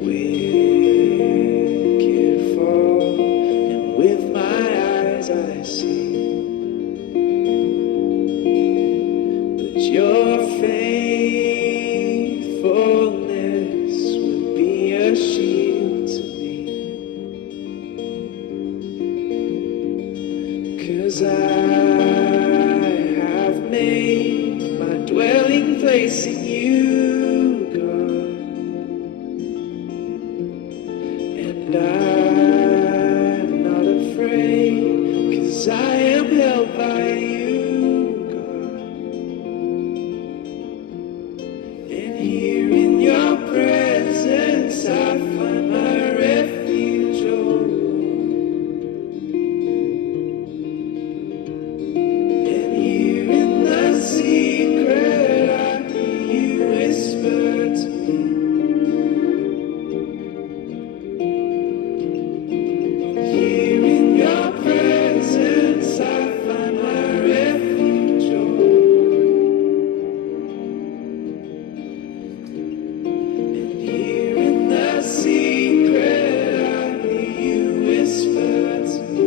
wicked fall, and with my eyes I see. But your faithfulness would be a shield to me. 'Cause I have made my dwelling place in you, God, and I'm not afraid, 'cause I am held by you, God. And here in your presence I find my refuge, oh Lord. And here in the secret I hear you whisper to me. Here in your presence I find my refuge, oh Lord. And here in the secret I hear you whisper to me.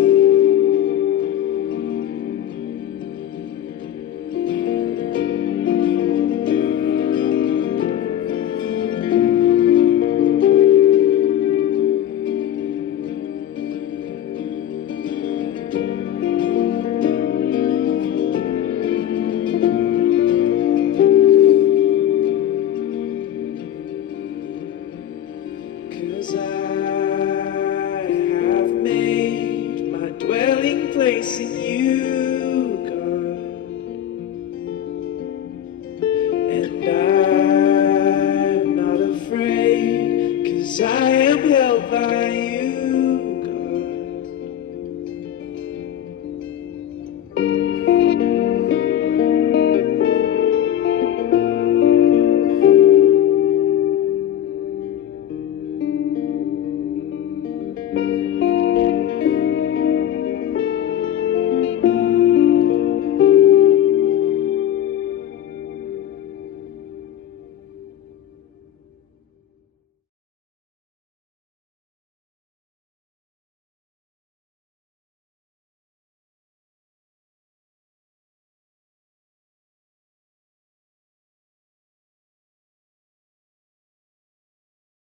Cause I have made my dwelling place in you.